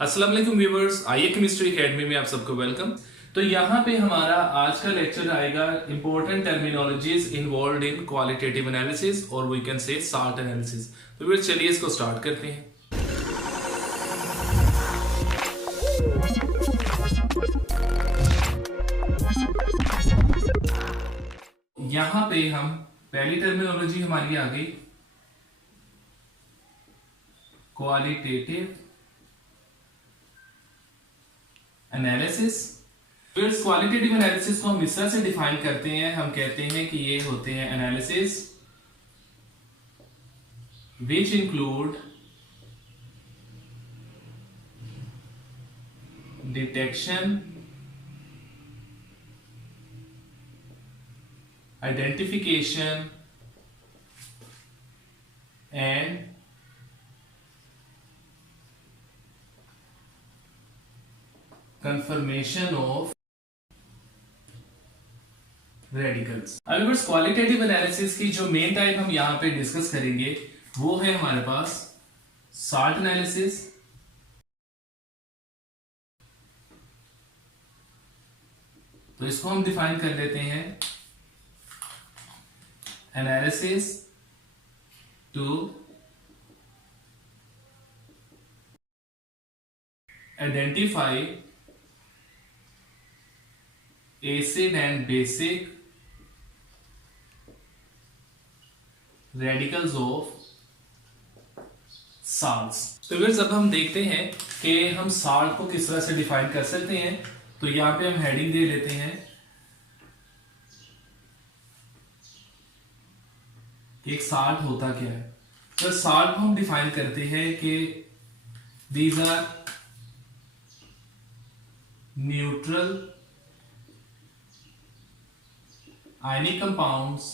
अस्सलाम वालेकुम व्यूवर्स, आइए केमिस्ट्री एकेडमी में आप सबको वेलकम। तो यहाँ पे हमारा आज का लेक्चर आएगा important terminologies involved in qualitative analysis और we can say salt analysis. तो फिर चलिए इसको स्टार्ट करते हैं। यहाँ पे हम पहली टर्मिनोलॉजी हमारी आ गई क्वालिटेटिव एनालिसिस। फिर क्वालिटेटिव एनालिसिस को हम इस तरह से डिफाइन करते हैं, हम कहते हैं कि ये होते हैं analysis which include detection, identification and confirmation of radicals. अब बस क्वालिटेटिव एनालिसिस की जो मेन टाइप हम यहां पे डिस्कस करेंगे वो है हमारे पास साल्ट एनालिसिस, तो इसको हम डिफाइन कर लेते हैं analysis to identify acid and basic radicals of salts। तो फिर जब हम देखते हैं कि हम साल्ट को किस तरह से डिफाइन कर सकते हैं, तो यहां पे हम हेडिंग दे लेते हैं कि एक साल्ट होता क्या है। तो साल्ट को हम डिफाइन करते हैं कि these are neutral ionic compounds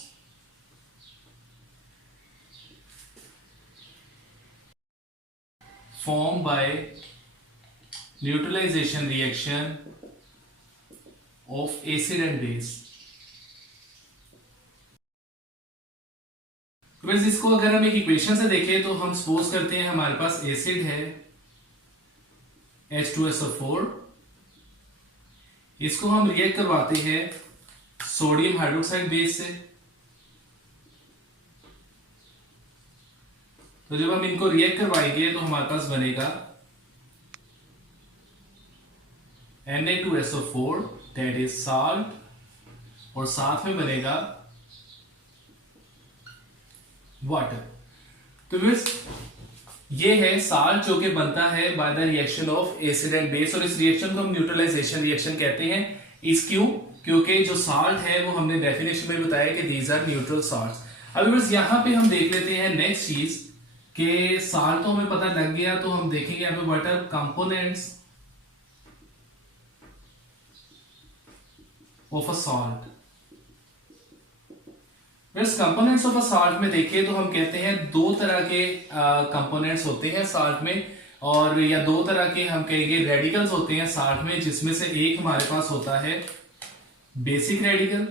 formed by neutralization reaction of acid and base। बस इसको अगर हम एक इक्वेशन से देखें तो हम सपोज करते हैं हमारे पास एसिड है H2SO4, इसको हम रिएक्ट करवाते हैं सोडियम हाइड्रोक्साइड बेस से। तो जब हम इनको रिएक्ट करवाएंगे तो हमारे पास बनेगा Na2SO4 दैट इज साल्ट, और साथ में बनेगा वाटर। तो बस ये है साल्ट जो कि बनता है by the reaction of acid and base, और इस रिएक्शन को हम न्यूट्रलाइजेशन रिएक्शन कहते हैं। इस क्यों? क्योंकि जो साल्ट है वो हमने डेफिनेशन में बताया कि दीज आर न्यूट्रल साल्ट्स। अब बस यहां पे हम देख लेते हैं नेक्स्ट चीज कि साल्ट तो हमें पता लग गया, तो हम देखेंगे यहां पे what are components of a salt. बस कंपोनेंट्स ऑफ अ साल्ट में देखिए तो हम कहते हैं दो तरह के कंपोनेंट्स होते हैं साल्ट में, और या दो तरह के हम कहेंगे रेडिकल्स होते हैं साल्ट में, जिसमें से एक हमारे पास होता है बेसिक रेडिकल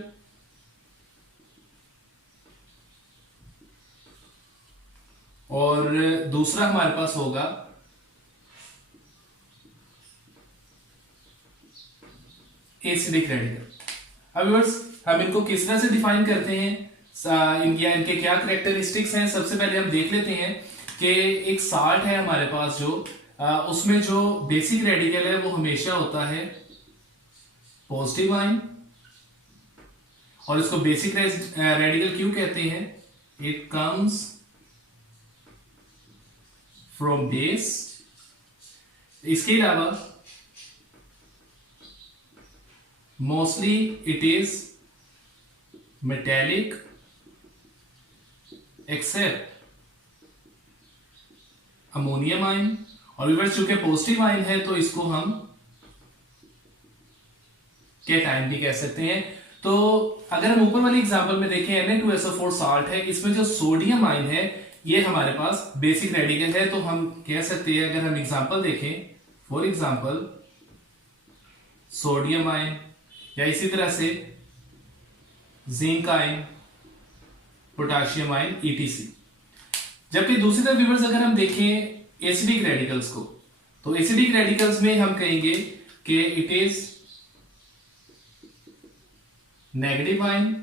और दूसरा हमारे पास होगा एसिडिक रेडिकल। अब बस हम इनको किस तरह से डिफाइन करते हैं, इनके क्या कैरेक्टरिस्टिक्स हैं। सबसे पहले हम देख लेते हैं कि एक साल्ट है हमारे पास जो उसमें जो बेसिक रेडिकल है वो हमेशा होता है पॉजिटिव आयन, और इसको बेसिक रेडिकल क्यों कहते हैं? It comes from base. इसके अलावा mostly it is metallic except ammonium ion, और रिवर्स चूंकि पॉजिटिव आयन है तो इसको हम कैटायन भी कह सकते हैं। तो अगर हम ऊपर वाली एग्जांपल में देखें Na2SO4 साल्ट है, इसमें जो सोडियम आयन है ये हमारे पास बेसिक रेडिकल है। तो हम कह सकते हैं, अगर हम एग्जांपल देखें, फॉर एग्जांपल सोडियम आयन, या इसी तरह से zinc ion, potassium ion, ETC। जबकि दूसरी तरफ व्यूअर्स अगर हम देखें एसिडिक रेडिकल्स को, तो एसिडिक रेडिकल्स में हम कहेंगे कि it is negative ion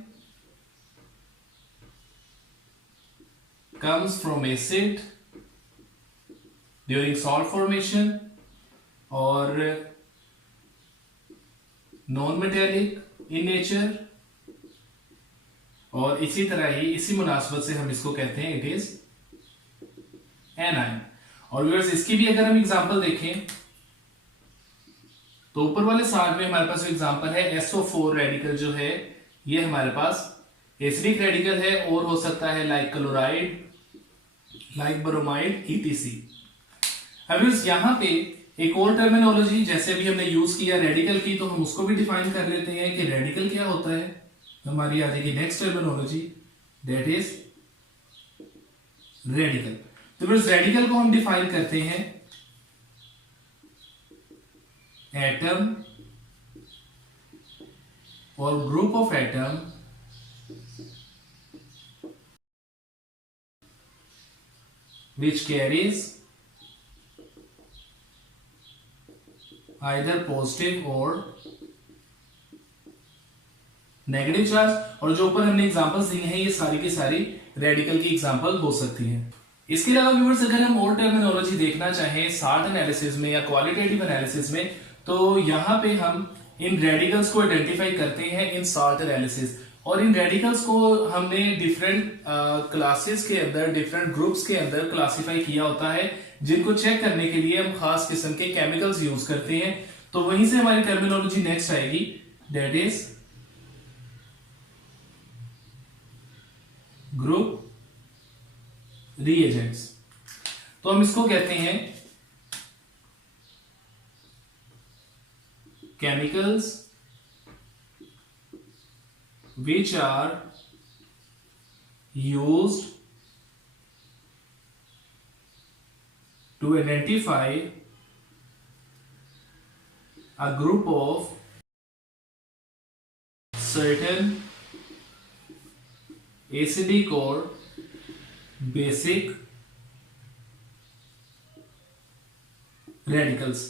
comes from acid during salt formation और नॉन मेटेलिक इन नेचर, और इसी तरह ही इसी मुनासबत से हम इसको कहते हैं इट इज एनायन। और व्यूअर्स इसकी भी अगर हम एग्जांपल देखें तो ऊपर वाले साइड में हमारे पास एग्जांपल है SO4 रेडिकल जो है ये हमारे पास एसिडिक रेडिकल है, और हो सकता है like chloride, like bromide ETC। अब यहां पे एक और टर्मिनोलॉजी जैसे भी हमने यूज किया रेडिकल की, तो हम उसको भी डिफाइन कर लेते हैं कि रेडिकल क्या होता है। हमारी आ जाएगी next terminology, that is radical. तो फिर रेडिकल को हम डिफाइन करते हैं एटम और group of atom which carries either positive or negative charge. और जो ऊपर हमने एग्जांपल्स दी हैं ये सारी की सारी रेडिकल की एग्जांपल हो सकती हैं। इसके अलावा व्यूअर्स अगर हम और टर्मिनोलॉजी देखना चाहें साल्ट एनालिसिस में या क्वालिटेटिव एनालिसिस में, तो यहां पे हम इन रेडिकल्स को आइडेंटिफाई करते हैं इन साल्ट एनालिसिस, और इन रेडिकल्स को हमने डिफरेंट क्लासेस के अंदर, डिफरेंट ग्रुप्स के अंदर क्लासिफाई किया होता है, जिनको चेक करने के लिए हम खास किस्म के केमिकल्स यूज करते हैं। तो वहीं से हमारी टर्मिनोलॉजी नेक्स्ट आएगी, दैट इज ग्रुप रिएजेंट्स। तो हम इसको कहते हैं chemicals which are used to identify a group of certain acidic or basic radicals।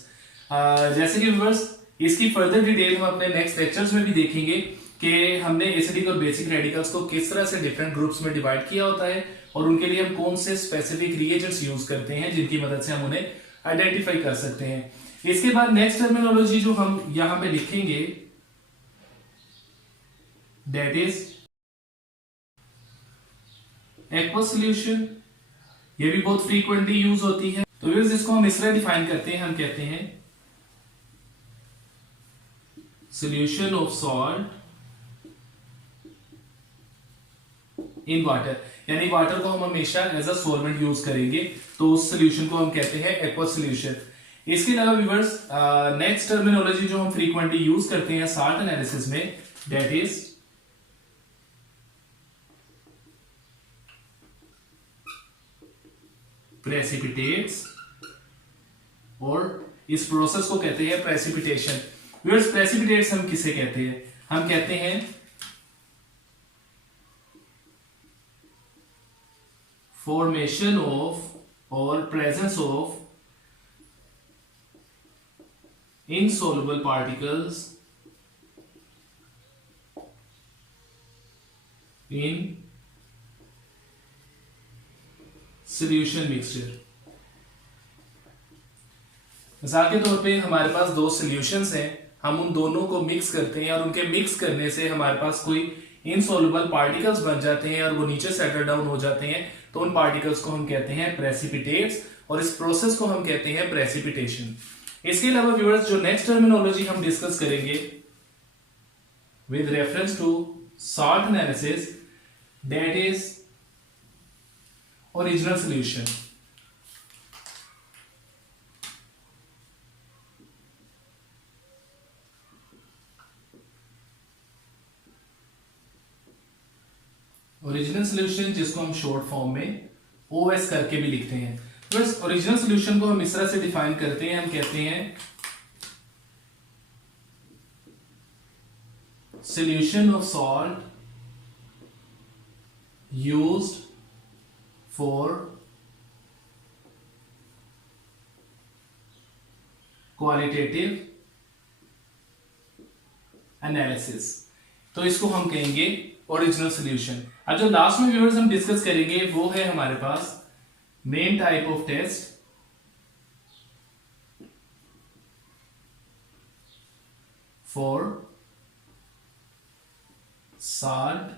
जैसे कि व्यूअर्स इसकी फर्दर डिटेल हम अपने नेक्स्ट लेक्चर्स में भी देखेंगे कि हमने एसिडिक और बेसिक रेडिकल्स को किस तरह से डिफरेंट ग्रुप्स में डिवाइड किया होता है, और उनके लिए हम कौन से स्पेसिफिक रिएजेंट्स यूज करते हैं जिनकी मदद से हम उन्हें आइडेंटिफाई कर सकते हैं। इसके बाद नेक्स्ट टर्मिनोलॉजी जो हम यहां पे लिखेंगे दैट इज एक्वस सॉल्यूशन। ये भी बहुत फ्रीक्वेंटली यूज होती है। तो व्यूअर्स इसको हम इस तरह डिफाइन करते हैं, हम कहते हैं solution of salt in water, यानी वाटर को हम हमेशा एज अ सॉल्वेंट यूज करेंगे, तो उस सॉल्यूशन को हम कहते हैं एक्वस सॉल्यूशन। इसके अलावा व्यूअर्स नेक्स्ट टर्मिनोलॉजी जो हम फ्रीक्वेंटली यूज करते हैं साल्ट एनालिसिस में दैट इज प्रेसिपिटेट्स, और इस प्रोसेस को कहते हैं प्रेसिपिटेशन। व्यूअर्स प्रेसिपिटेट्स हम किसे कहते हैं? हम कहते हैं formation of or presence of insoluble particles in solution mixture। मिसाल के तौर पे हमारे पास दो सॉल्यूशंस हैं, हम उन दोनों को मिक्स करते हैं और उनके मिक्स करने से हमारे पास कोई इनसॉल्युबल पार्टिकल्स बन जाते हैं और वो नीचे सेटल डाउन हो जाते हैं, तो उन पार्टिकल्स को हम कहते हैं प्रेसिपिटेट्स, और इस प्रोसेस को हम कहते हैं प्रेसिपिटेशन। इसके अलावा व्यूअर्स जो नेक्स्ट टर्मिनोलॉजी हम डिस्कस करेंगे with reference to salt analysis that is original solution. Original solution जिसको हम शॉर्ट फॉर्म में OS करके भी लिखते हैं। बस ओरिजिनल सॉल्यूशन को हम इस तरह से डिफाइन करते हैं, हम कहते हैं solution of salt used for qualitative analysis, तो इसको हम कहेंगे ओरिजिनल सॉल्यूशन। अब जो लास्ट में व्यूअर्स हम डिस्कस करेंगे वो है हमारे पास main type of test for salt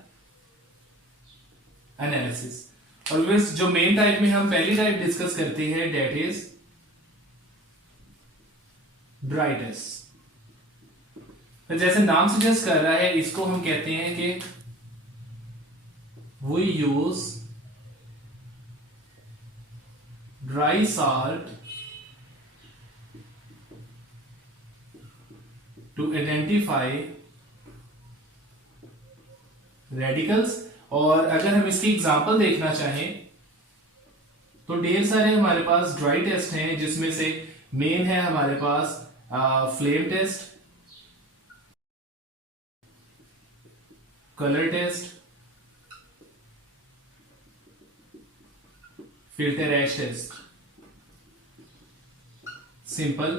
analysis. और व्यूअर्स जो मेन टाइप में हम पहली टाइप डिस्कस करते हैं दैट इज ड्राई टेस्ट। तो जैसे नाम सजेस्ट कर रहा है, इसको हम कहते हैं कि we use dry salt to identify radicals. और अगर हम इसकी एग्जांपल देखना चाहें तो ढेर सारे हमारे पास ड्राई टेस्ट हैं, जिसमें से मेन है हमारे पास flame test, colour test, filter ash test, simple,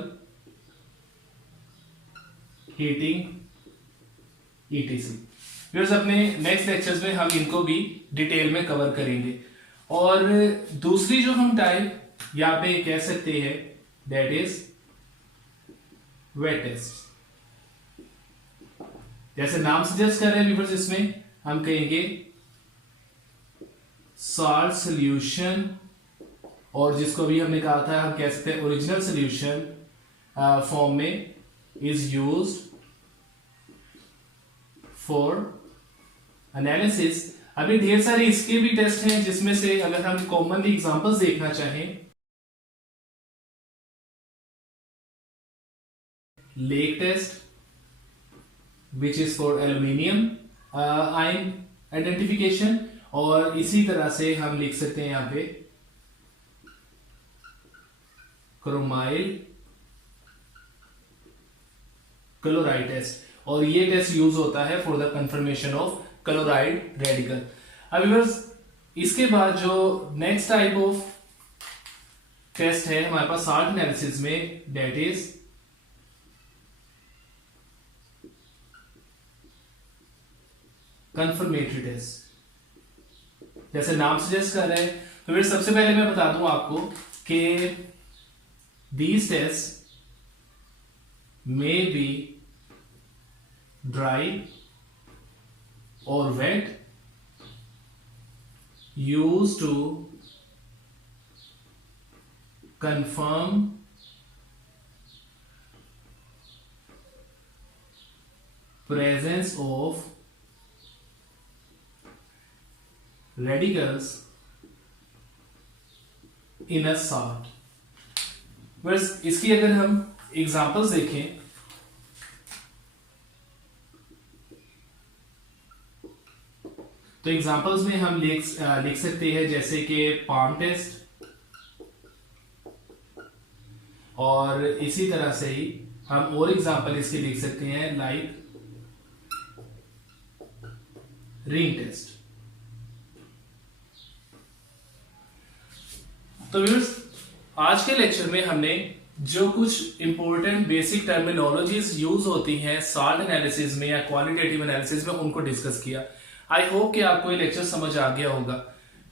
heating, etc. फिर अपने नेक्स्ट लेक्चर्स में हम इनको भी डिटेल में कवर करेंगे। और दूसरी जो हम टाइप यहां पे कह सकते हैं दैट इज वेट टेस्ट। जैसे नाम सजेस्ट कर रहे हैं व्यूअर्स, इसमें हम कहेंगे सॉल्ट सॉल्यूशन, और जिसको भी हमने कहा था हम कह सकते हैं ओरिजिनल सॉल्यूशन फॉर्म में इज यूज्ड फॉर एनालिसिस। अभी ढेर सारे इसके भी टेस्ट हैं, जिसमें से अगर हम कॉमनली एग्जांपल्स देखना चाहें, lake test which is for aluminium ion identification, और इसी तरह से हम लिख सकते हैं यहां पे क्रोमाइल क्लोराइड टेस्ट, और ये टेस्ट यूज होता है for the confirmation of chloride radical. अब व्यूअर्स इसके बाद जो नेक्स्ट टाइप ऑफ टेस्ट है हमारे पास सॉल्ट एनालिसिस में दैट इज कंफर्मेटरी टेस्ट। जैसे नाम सजेस्ट कर रहे हैं, तो फिर सबसे पहले मैं बता दूं आपको कि these test may be dry और wet, use to confirm presence of radicals in a salt. बस इसकी अगर हम एग्जांपल्स देखें तो एग्जांपल्स में हम लिख सकते हैं जैसे कि पाम टेस्ट, और इसी तरह से ही हम और एग्जांपल इसके लिख सकते हैं लाइक रिंग टेस्ट। तो व्यूअर्स आज के लेक्चर में हमने जो कुछ इंपॉर्टेंट बेसिक टर्मिनोलॉजीज यूज होती हैं सॉल्ट एनालिसिस में या क्वालिटेटिव एनालिसिस में, उनको डिस्कस किया। आई होप कि आपको ये लेक्चर समझ आ गया होगा।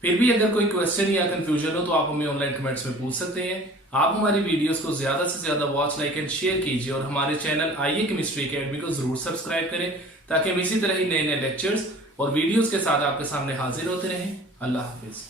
फिर भी अगर कोई क्वेश्चन या कंफ्यूजन हो तो आप हमें ऑनलाइन कमेंट्स में पूछ सकते हैं। आप हमारी वीडियोस को ज्यादा से ज्यादा वॉच, लाइक एंड शेयर कीजिए, और हमारे चैनल आईए केमिस्ट्री अकेडमी को जरूर सब्सक्राइब करें, ताकि हम इसी तरह ही नए नए लेक्चर्स और वीडियोस के साथ आपके सामने हाजिर होते रहें। अल्लाह हाफिज।